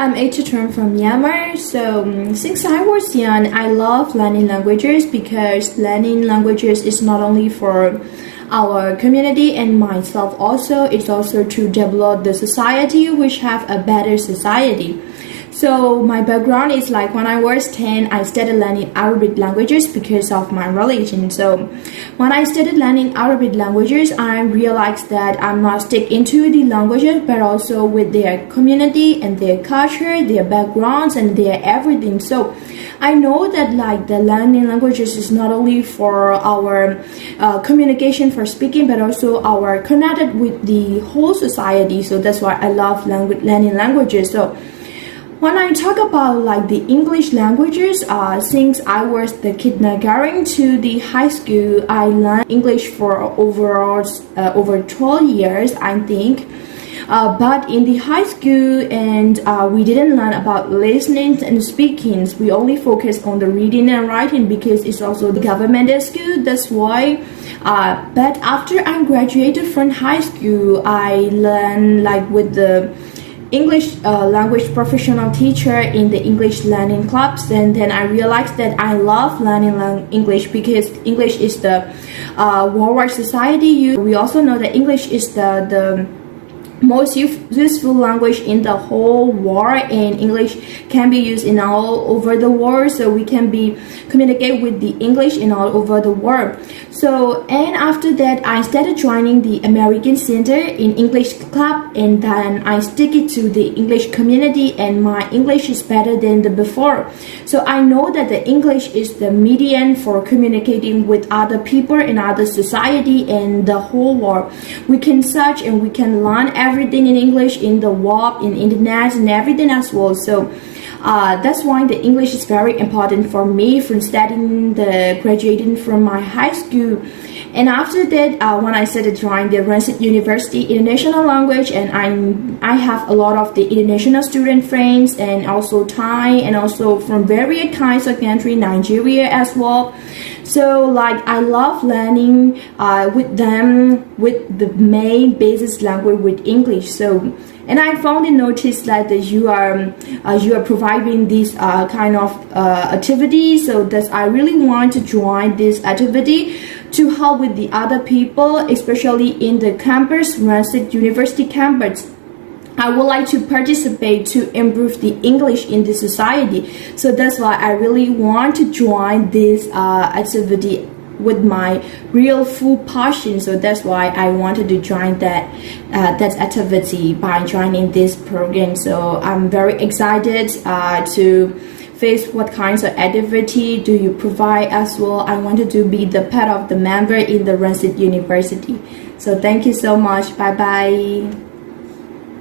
I'm Ajarn from Myanmar. Since I was young, I love learning languages because learning languages is not only for our community and myself also, it's also to develop the society which have a better society. So my background is like when I was 10, I started learning Arabic languages because of my religion. So when I started learning Arabic languages, I realized that I'm not stick into the languages, but also with their community and their culture, their backgrounds and their everything. So I know that like the learning languages is not only for our communication for speaking, but also our connected with the whole society. So that's why I love learning languages. So when I talk about like the English languages, since I was the kindergarten to the high school, I learned English for overall over 12 years, I think. But in the high school, and we didn't learn about listening and speaking. We only focused on the reading and writing because it's also the government school. That's why. But after I graduated from high school, I learned like with the English language professional teacher in the English learning clubs, and then I realized that I love learning English because English is the worldwide society. We also know that English is the most useful language in the whole world, and English can be used in all over the world, so we can be communicate with the English in all over the world. So, and after that I started joining the American Center in English club, and then I stick it to the English community, and my English is better than the before. So I know that the English is the medium for communicating with other people in other society and the whole world. We can search and we can learn everything in English in the web, in internet and everything as well. So that's why the English is very important for me from studying graduating from my high school. And after that, when I started joining the Rangsit University International Language, and I have a lot of the international student friends, and also Thai, and also from various kinds of country, Nigeria as well. So like I love learning with them with the main basis language with English. So, and I found and noticed that you are providing this kind of activity. So that I really want to join this activity to help with the other people, especially in the campus, Rangsit University campus. I would like to participate to improve the English in the society. So that's why I really want to join this activity with my real full passion. So that's why I wanted to join that activity by joining this program. So I'm very excited to face what kinds of activity do you provide as well. I wanted to be the part of the member in the Rangsit University. So thank you so much. Bye bye.